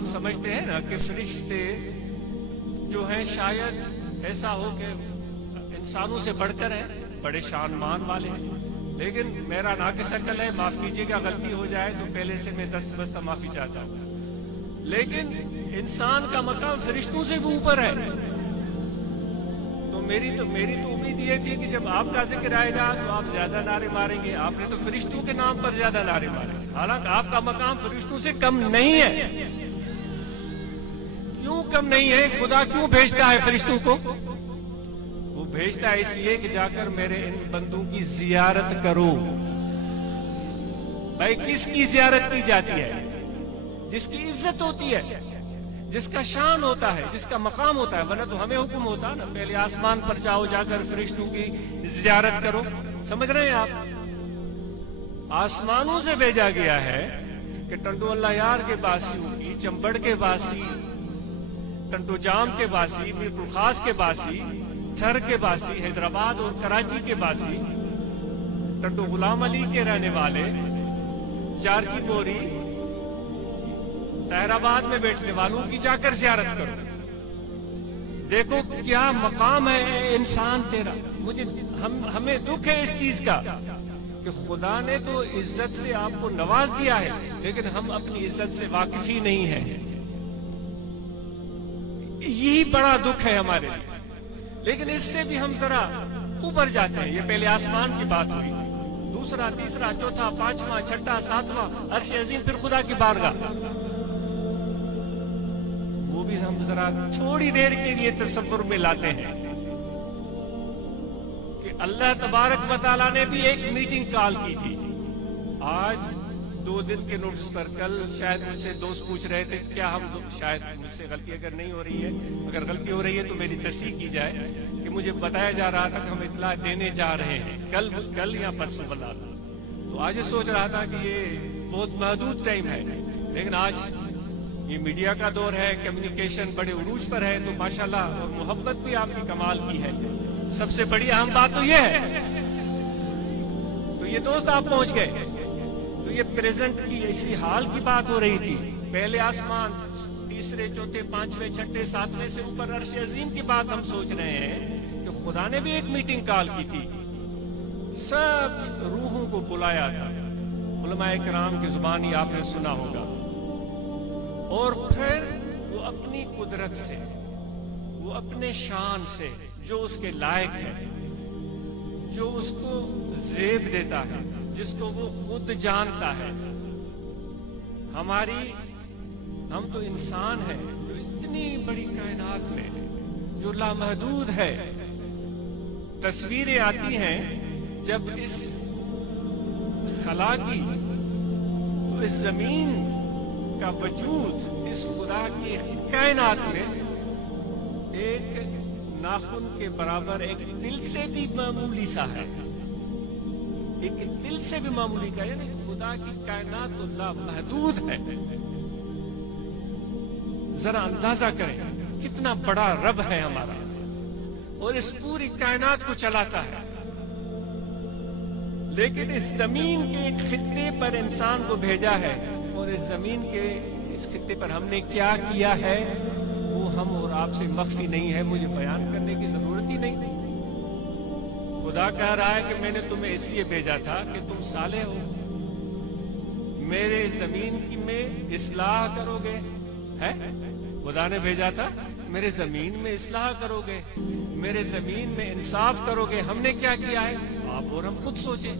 हम समझते हैं ना कि फरिश्ते जो हैं शायद ऐसा हो कि इंसानों से बढ़कर हैं, बड़े शान मान वाले हैं, लेकिन मेरा नाकिस अक्ल है, माफ कीजिएगा, गलती हो जाए तो पहले से मैं दस्तबस्ता माफी चाहता हूँ। लेकिन इंसान का मकाम फरिश्तों से भी ऊपर है। तो मेरी तो उम्मीद ये थी कि जब आपका जिक्र आएगा तो आप ज्यादा नारे मारेंगे। आपने तो फरिश्तों के नाम पर ज्यादा नारे मारे, हालांकि आपका मकाम फरिश्तों से कम नहीं है। क्यों कम नहीं है? खुदा क्यों भेजता है फरिश्तों को? वो भेजता है इसलिए कि जाकर मेरे इन बंदों की जियारत करो। भाई किसकी जियारत की जाती है? जिसकी इज्जत होती है, जिसका शान होता है, जिसका मकाम होता है। वरना तो हमें हुक्म होता ना, पहले आसमान पर जाओ, जाकर फरिश्तों की जियारत करो। समझ रहे हैं आप? आसमानों से भेजा गया है कि टंडो अल्लाह यार के बासियों की, चंबड़ के बासी, टंडो जाम के बासी, मीरपुर खास के बासी, थर के बासी, हैदराबाद और कराची के बासी, टंडो गुलाम अली के रहने वाले, जार की बोरी, तहराबाद में बैठने वालों की जाकर जियारत करो। देखो क्या मकाम है इंसान तेरा। हमें दुख है इस चीज का कि खुदा ने तो इज्जत से आपको नवाज दिया है, लेकिन हम अपनी इज्जत से वाकिफ ही नहीं है। यही बड़ा दुख है हमारे लिए। लेकिन इससे भी हम जरा ऊपर जाते हैं। ये पहले आसमान की बात हुई, दूसरा, तीसरा, चौथा, पांचवा, छठा, सातवां, अर्श अजीम, फिर खुदा की बारगाह। वो भी हम जरा थोड़ी देर के लिए तसव्वुर में लाते हैं कि अल्लाह तबारक व तआला ने भी एक मीटिंग कॉल की थी। आज 2 दिन के नोटिस पर, कल शायद मुझसे दोस्त पूछ रहे थे क्या हम, शायद मुझसे गलती अगर नहीं हो रही है, अगर गलती हो रही है तो मेरी तस्दीक की जाए, कि मुझे बताया जा रहा था कि हम इत्तला देने जा रहे हैं कल या परसों बला। तो आज सोच रहा था कि ये बहुत महदूद टाइम है, लेकिन आज ये मीडिया का दौर है, कम्युनिकेशन बड़े उरूज पर है, तो माशाल्लाह, और मोहब्बत भी आपकी कमाल की है। सबसे बड़ी अहम बात तो ये है। तो ये दोस्त आप पहुंच गए, तो ये प्रेजेंट की इसी हाल की बात हो रही थी। पहले आसमान, तीसरे, चौथे, पांचवें, छठे, सातवें से ऊपर अर्श अजीम की बात हम सोच रहे हैं कि खुदा ने भी एक मीटिंग कॉल की थी, सब रूहों को बुलाया था। उलमाए किराम की जुबानी आपने सुना होगा। और फिर वो अपनी कुदरत से, वो अपने शान से, जो उसके लायक है, जो उसको जेब देता है, जिसको वो खुद जानता है। हम तो इंसान हैं जो इतनी बड़ी कायनात में जो लामहदूद है। तस्वीरें आती हैं जब इस खला की, तो इस जमीन का वजूद इस खुदा की कायनात में एक नाखून के बराबर, एक दिल से भी मामूली सा है, एक दिल से भी मामूली का, यानी खुदा की कायनात तो लामहदूद है। जरा अंदाजा करें कितना बड़ा रब है हमारा, और इस पूरी कायनात को चलाता है। लेकिन इस जमीन के एक खित्ते पर इंसान को भेजा है, और इस जमीन के इस खित्ते पर हमने क्या किया है वो हम और आपसे मख्फी नहीं है, मुझे बयान करने की जरूरत ही नहीं। खुदा कह रहा है कि मैंने तुम्हें इसलिए भेजा था कि तुम साले हो, मेरे जमीन की में इस्लाह करोगे। है खुदा ने भेजा था, मेरे जमीन में इस्लाह करोगे, मेरे जमीन में इंसाफ करोगे। हमने क्या किया है आप और हम खुद सोचे,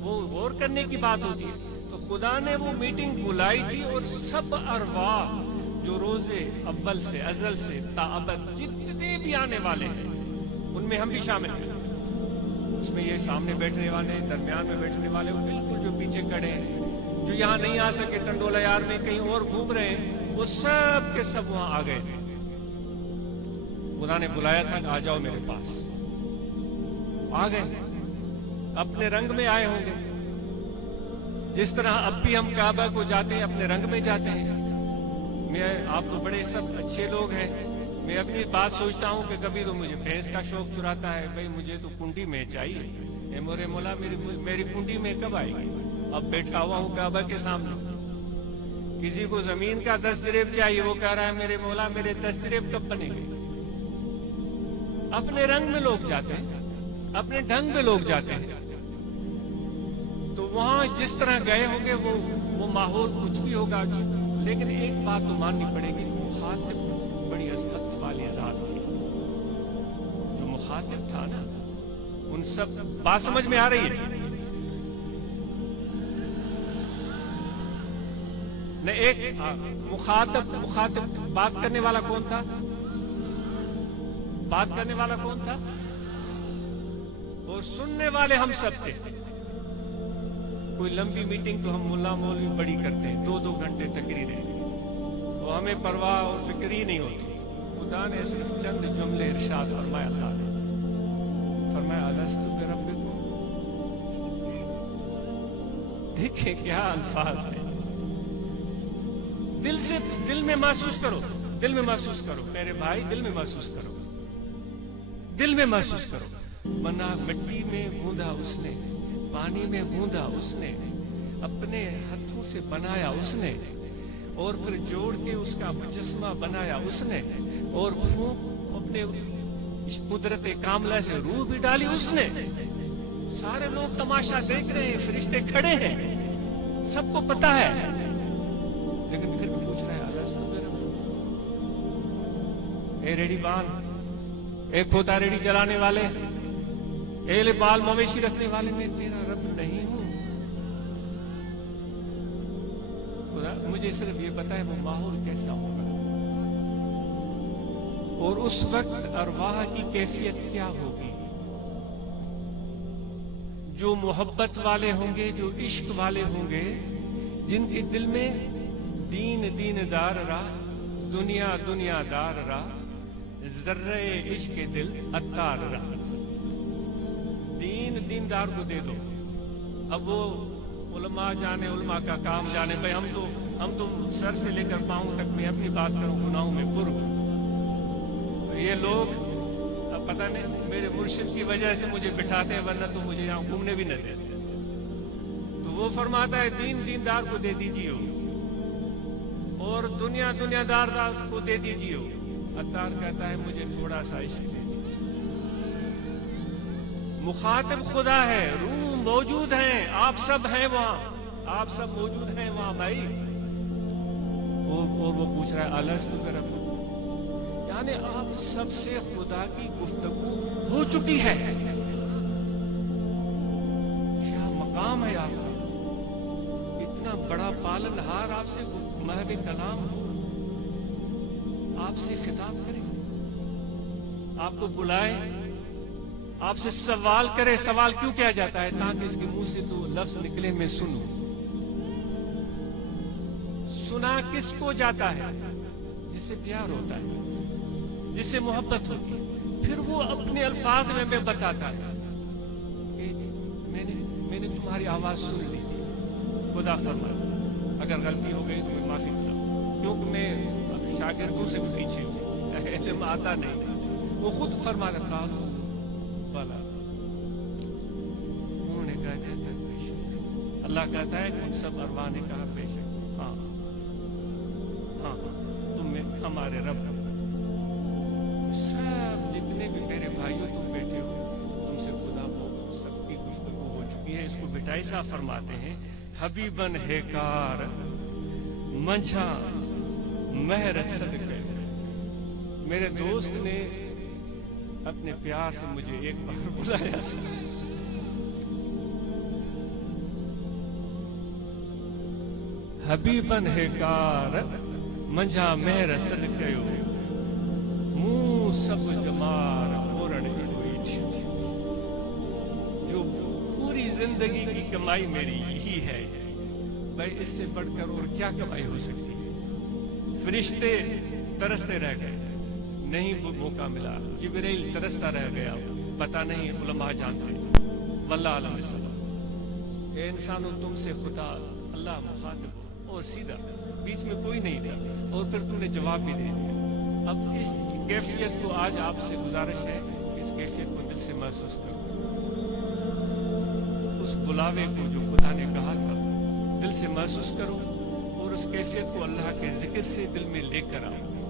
वो गौर करने की बात होती है। तो खुदा ने वो मीटिंग बुलाई थी, और सब अरवाह जो रोजे अव्वल से, अजल से ताअबद जितने भी आने वाले हैं, उनमें हम भी शामिल हैं। उसमें ये सामने बैठने वाले, दरमियान में बैठने वाले, वो बिल्कुल जो पीछे खड़े हैं, जो यहाँ नहीं आ सके, टंडोला यार में कहीं और घूम रहे हैं, वो सब के सब वहां आ गए थे। खुदा ने बुलाया था, आ जाओ मेरे पास। आ गए, अपने रंग में आए होंगे। जिस तरह अब भी हम काबा को जाते हैं, अपने रंग में जाते हैं। आप तो बड़े सब अच्छे लोग हैं। मैं अपनी बात सोचता हूँ कि कभी तो मुझे भैंस का शौक चुराता है, भाई मुझे तो कुंडी में चाहिए। मोरे मोला मेरी कुंडी में कब आएगी? अब बैठा हुआ हूँ काबा के सामने। किसी को जमीन का 10 जरेब चाहिए, वो कह रहा है मेरे मौला मेरे 10 जरेब कब बनेंगे। अपने रंग में लोग जाते हैं, अपने ढंग में लोग जाते हैं, तो वहां जिस तरह गए होंगे वो माहौल कुछ भी होगा, लेकिन एक बात तो माननी पड़ेगी, मुखातिब बड़ी अजमत वाली जात थी। जो मुखातिब था ना, उन सब बात समझ में आ रही है न। एक मुखातिब बात करने वाला कौन था? बात करने वाला कौन था? और सुनने वाले हम सब थे। कोई लंबी मीटिंग तो हम मुल्ला मौलवी बड़ी करते हैं, 2-2 घंटे तकरीरें, तो हमें परवाह और फिक्र ही नहीं होती। खुदा ने सिर्फ चंद जुमले इरशाद फरमाया, अल्लाह ने फरमाया अलस्तु बिरब्बिकुम। देखिए क्या अल्फाज है। दिल में महसूस करो, दिल में महसूस करो मेरे भाई, दिल में महसूस करो, दिल में महसूस करो। बना मिट्टी में गूंदा उसने, पानी में गूंदा उसने, अपने हाथों से बनाया उसने, और फिर जोड़ के उसका मुजस्मा बनाया उसने, और फूंक अपने कुदरत कामला से रूह भी डाली उसने। सारे लोग तमाशा देख रहे हैं, फरिश्ते खड़े हैं, सबको पता है, लेकिन फिर भी पूछ रहे हैं अलस्तु बिरब्बिकुम। ए रेडी बाल, एक खोता रेडी चलाने वाले, ए बाल मवेशी रखने वाले, मैं तेरा रब नहीं हूं? खुदा मुझे सिर्फ ये पता है वो माहौल कैसा होगा, और उस वक्त अरवाह की कैफियत क्या होगी। जो मोहब्बत वाले होंगे, जो इश्क वाले होंगे, जिनके दिल में दीनदार रहा, दुनिया दुनियादार रहा, जर्रे इश्क दिल अत्तार रहा। दीनदार को दे दो। अब वो उलमा जाने, उलमा का काम जाने, भाई हम तो सर से लेकर पांव तक मैं अपनी बात करूं गुनाहों में पुर। तो ये लोग अब पता नहीं मेरे मुर्शिद की वजह से मुझे बिठाते हैं, वरना तो मुझे यहाँ घूमने भी न देते। तो वो फरमाता है दीनदार को दे दीजिए, और दुनियादार को दे दीजिए। अत्तार कहता है मुझे थोड़ा सा इश्क दे दीजिए। मुखातिब खुदा है, रूह मौजूद है, आप सब हैं वहां, आप सब मौजूद हैं वहां भाई। और वो पूछ रहा है अलस्तु बिरब्बिकुम, यानी आप सबसे खुदा की गुफ्तगू हो चुकी है। क्या मकाम है आपका, इतना बड़ा पालनहार आपसे महबे कलाम हो, आपसे खिताब करे, आपको बुलाए, आपसे सवाल करे। सवाल क्यों किया जाता है? ताकि इसके मुंह से तो लफ्ज निकले मैं सुनूं। सुना किसको जाता है? जिससे प्यार होता है, जिससे मोहब्बत होती है। फिर वो अपने अल्फाज में बताता है कि मैंने तुम्हारी आवाज सुन ली थी। खुदा फरमाता अगर गलती हो गई तो मैं माफी चाहूं, क्योंकि मैं शागिर्दों से पीछे हूं, इल्म आता नहीं। वो खुद फरमा रखा वाला, उन्होंने कहा था बेशक। अल्लाह कहता है कुछ सब अरवा ने कहा बेशक, हाँ हाँ तुम हमारे रब। सब जितने भी मेरे भाइयों तुम बैठे हो, तुमसे खुदा सबकी गुफ्तगू हो चुकी है। इसको बिटाई साहब फरमाते हैं हबीबन हेकार मंझा महर सदके। मेरे दोस्त ने अपने प्यार से मुझे एक बार बुलाया, हबीबन हेकार मंझा महर सदके, मुंह सब जमार मोरण हुई। जो पूरी जिंदगी की कमाई मेरी यही है भाई, इससे बढ़कर और क्या कमाई हो सकती है। फरिश्ते तरसते रह गए, नहीं वो मौका मिला। जिब्रील तरसता रह गया, पता नहीं उलमा जानते। वल्लाह आलम बिस्सलाम। ए इंसानों तुमसे खुदा अल्लाह मुखातिब हो, और सीधा बीच में कोई नहीं था, और फिर तुमने जवाब भी दे दिया। अब इस कैफियत को आज आपसे गुजारिश है, इस कैफियत को दिल से महसूस करो। उस बुलावे को जो खुदा ने कहा था दिल से महसूस करो, और और उस कैफियत को अल्लाह के जिक्र से दिल में लेकर आओ।